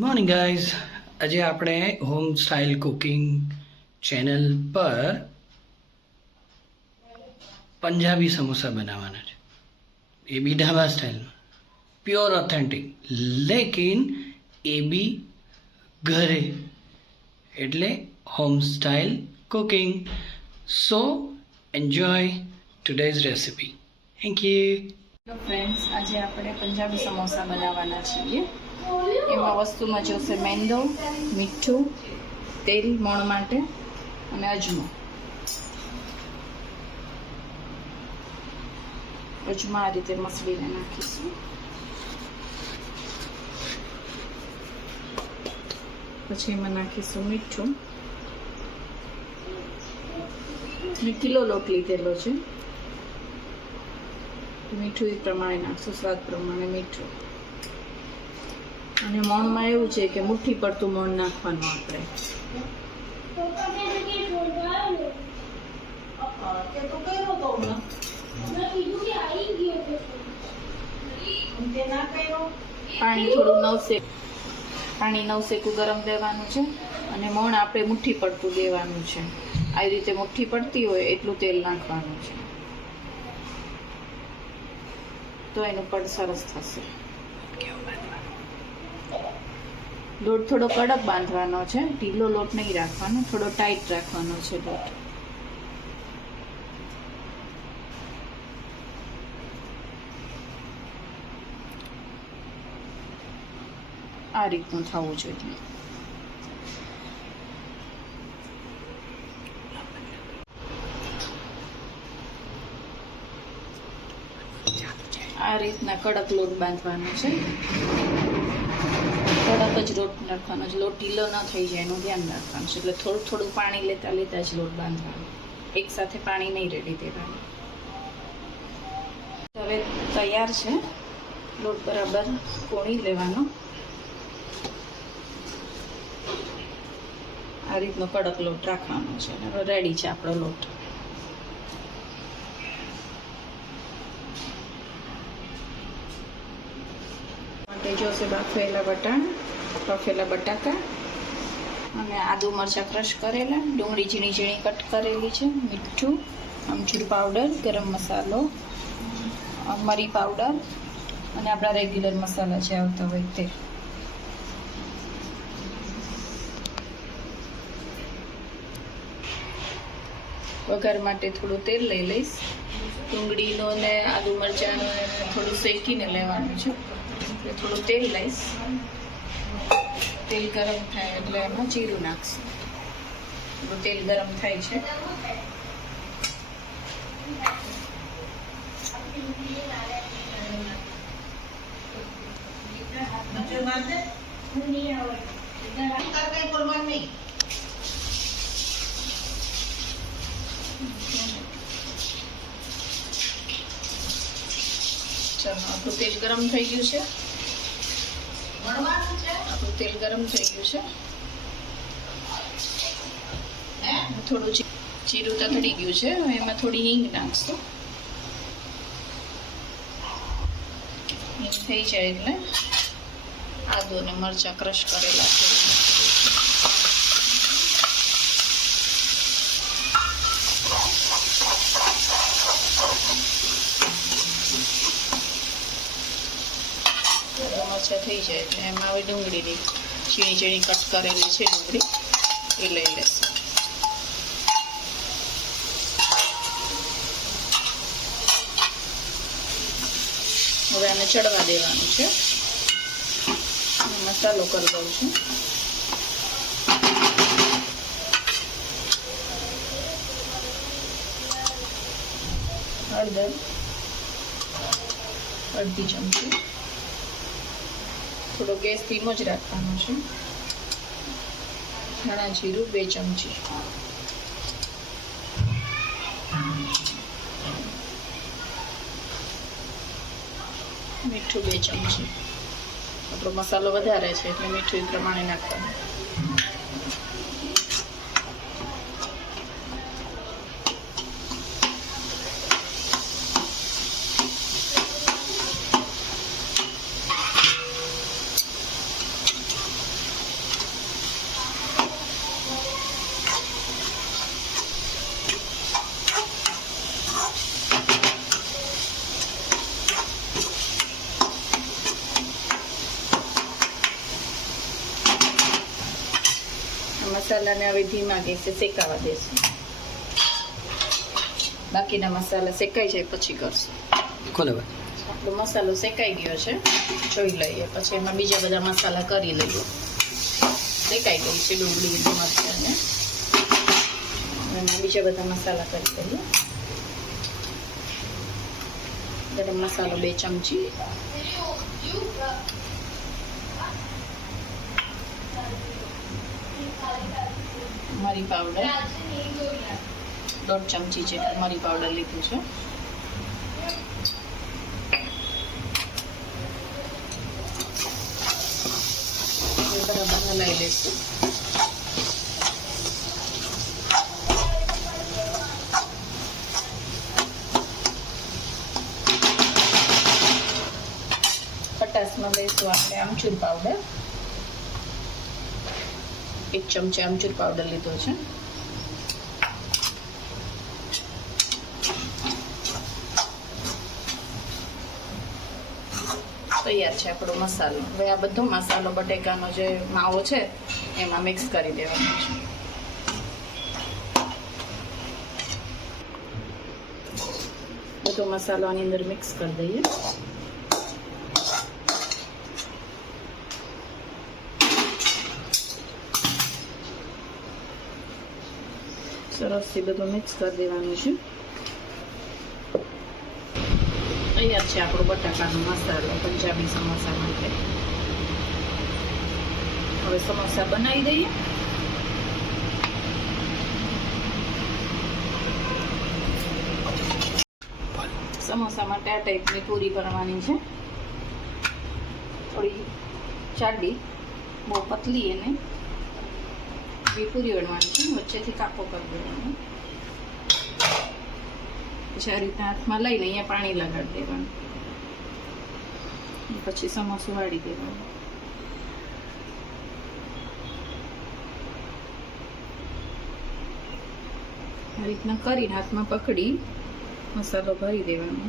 Good morning guys. આજે આપણે home style cooking channel પર પંજાબી સમોસા બનાવવાના છે. એ બી ઢાબા સ્ટાઇલમાં, પ્યોર ઓથેન્ટિક, લેકિન એ બી ઘરે, એટલે home style cooking. So enjoy today's recipe. Thank you. Hello friends, આજે આપણે પંજાબી સમોસા બનાવવાના છીએ. એમાં વસ્તુમાં જોશે મેંદો, મીઠું, તેલ મોણ માટે અને અજમો. અજમા આ રીતે મસળીને નાખીશું. પછી એમાં નાખીશું મીઠું. મેં કિલો લોટ લીધેલો છે. મીઠું એ પ્રમાણે નાખશું, સ્વાદ પ્રમાણે મીઠું. અને મોણમાં એવું છે કે મુઠ્ઠી પડતું મોણ નાખવાનું આપણે. પાણી થોડું પાણી નવસેકું ગરમ દેવાનું છે અને મોણ આપણે મુઠ્ઠી પડતું દેવાનું છે. આવી રીતે મુઠ્ઠી પડતી હોય એટલું તેલ નાખવાનું છે, તો એનું પડ સરસ થશે. લોટ થોડો કડક બાંધવાનો છે, ઢીલો લોટ નહીં રાખવાનો, થોડો ટાઈટ રાખવાનો છે લોટ. આ રીતનું થવું જોઈએ. આ રીતના કડક લોટ બાંધવાનો છે. કડક જ લોટ નાખવાનો છે, લોટ ઢીલો ન થઈ જાય એનું ધ્યાન રાખવાનું છે. એટલે થોડું થોડું પાણી લેતા લેતા જ લોટ બાંધવાનો, એકસાથે પાણી નહીં રેડી દેવાનું. હવે તૈયાર છે. લોટ બરાબર કોણી લેવાનો. આ રીતનો કડક લોટ રાખવાનો છે. હવે રેડી છે આપણો લોટ. જોશે બફેલા બટાકા અને આદુ મરચાં ક્રશ કરેલા, ડુંગળી ઝીણી ઝીણી કટ કરેલી છે, મીઠું, આમચૂર પાવડર, ગરમ મસાલો, મરી પાવડર અને આપણા રેગ્યુલર મસાલા જે આવતા હોય તે. વઘાર માટે થોડું તેલ લઈ લઈશ. ડુંગળીનો ને આદુ મરચાંનો થોડું શેકીને લેવાનું છે. એટલે થોડું તેલ લઈશ. તેલ ગરમ થાય એટલે એમાં જીરું નાખશું. તેલ ગરમ થાય છે. ચાલો, આપણું તેલ ગરમ થઈ ગયું છે. આપણું તેલ ગરમ થઈ ગયું છે. થોડું જીરું તતડી ગયું છે. હવે એમાં થોડી હિંગ નાખશું. હિંગ થઈ જાય એટલે આદુ અને મરચાં ક્રશ કરેલા છે. મરચાં થઈ જાય એટલે એમાં હવે ડુંગળીની ઝીણી ઝીણી કટ કરેલી છે ડુંગળી એ લઈ લેશું. હવે આને ચડવા દેવાનું છે. મસાલો કરી દઉં છું. હળદર અડધી ચમચી. થોડો ગેસ ધીમો જ રાખવાનો છે. ધાણા જીરું 2 ચમચી. મીઠું 2 ચમચી. આપણો મસાલો વધારે છે એટલે મીઠું એ પ્રમાણે નાખવાનું. મસાલાને હવે ધીમા ગેસે શેકાવા દેશું. બાકીના મસાલા શેકાઈ જાય પછી કરશું. કોને ભાઈ આપણો મસાલો શેકાઈ ગયો છે, જોઈ લઈએ. પછી એમાં બીજા બધા મસાલા કરી લઈએ. શેકાઈ ગઈ છે ડુંગળી અને મરચાંને. એમાં બીજા બધા મસાલા કરી લઈએ. ગરમ મસાલો 2 ચમચી, મરી પાવડર 1.5 ચમચી જેટલું મરી પાવડર લીધું છે. બરાબર હલાવી લઈશું. ખટાશમાં લઈશું આપણે આમચૂર પાવડર. 1 ચમચી આમચૂર પાવડર લીધો છે. તૈયાર છે આપણો મસાલો. હવે આ બધો મસાલો બટેકાનો જે માવો છે એમાં મિક્સ કરી દેવાનો છે. બધો મસાલો આની અંદર મિક્સ કરી દઈએ. સરસથી બધું મિક્સ કરી દેવાનું છે. તૈયાર છે આપણો બટાકાનો મસાલો પંજાબી સમોસા માટે. હવે સમોસા બનાવી દઈએ. સમોસા માટે આ ટાઈપની પૂરી કરવાની છે. થોડી જાડી, બહુ પતલી એને પૂરી વણવાની છે. વચ્ચેથી કાપો કરી દેવાનો. પછી આ રીતના હાથમાં લઈને અહીંયા પાણી લગાડી દેવાનું. પછી સમોસું વાળી દેવાનું. આ રીતના કરીને હાથમાં પકડી મસાલો ભરી દેવાનો.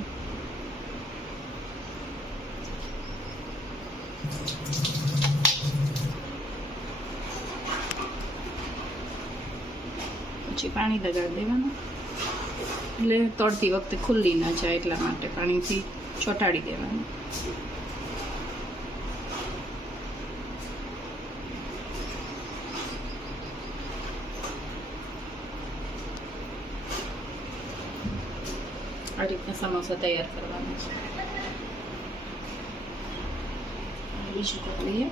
પછી પાણી લગાડી દેવાનું. એટલે તળતી વખતે ખુલ્લી ના જાય એટલા માટે પાણીથી ચોંટાડી દેવાનું. આ રીતના સમોસા તૈયાર કરવાના છે. બીજું કરી લઈએ.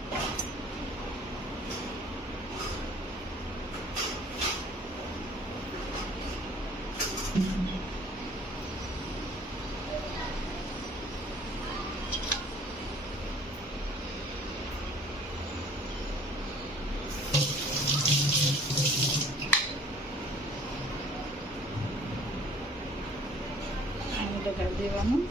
લગાડી દેવાનું.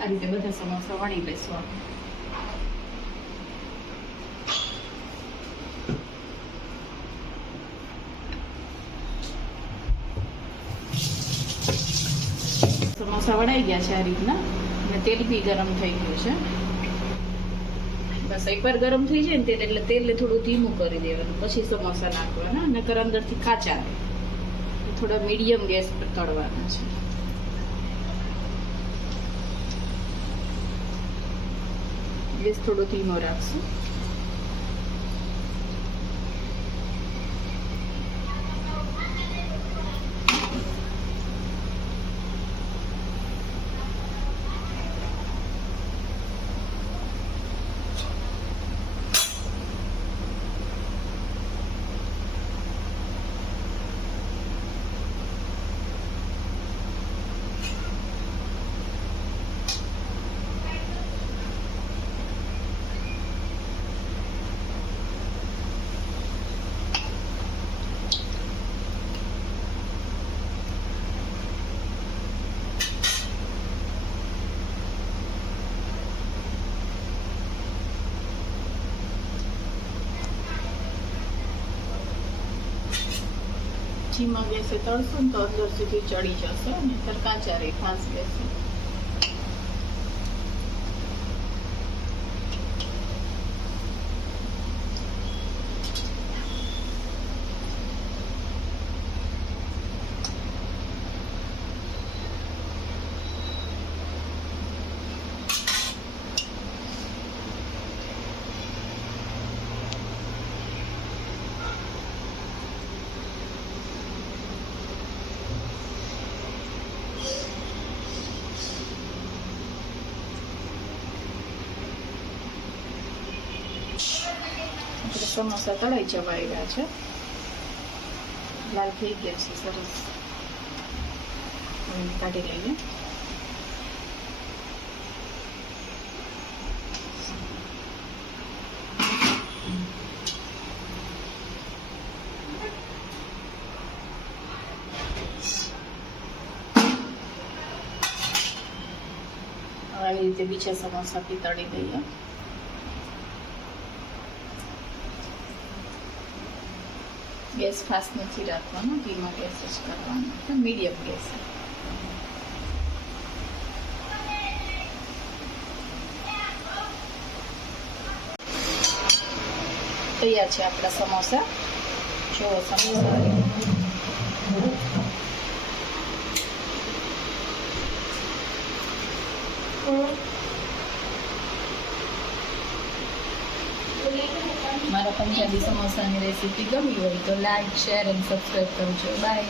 આ રીતે બધા સમોસા વણી લઈશું. સમોસા વડાઈ ગયા છે આ રીતના. તેલ બી ગરમ થઈ ગયું છે. બસ એકવાર ગરમ થઈ જાય ને તેલ, એટલે તેલને થોડું ધીમું કરી દેવાનું. પછી સમોસા નાખવાના. નકર અંદરથી કાચા થોડા મીડિયમ ગેસ પર તળવાના છે. ગેસ થોડો ધીમો રાખશું. ધીમા ગેસે તળશો ને તો અંદર સુધી ચડી જશે અને કાચા રહે ફાસ્ટ ગેસે. સમોસા તળાઈ જવા આવ્યા છે, લાલ થઈ ગયા છે સરસ. કાઢી લઈએ. આવી રીતે બીજા સમોસા બી તળી દઈએ. ગેસ ફાસ્ટ નથી રાખવાનો, ધીમા ગેસ જ કરવાનો, મીડિયમ ગેસ. તૈયાર છે આપણા સમોસા. જો સમોસા મારા પંજાબી સમોસાની રેસીપી ગમી હોય તો લાઈક, શેર અને સબસ્ક્રાઈબ કરજો. બાય.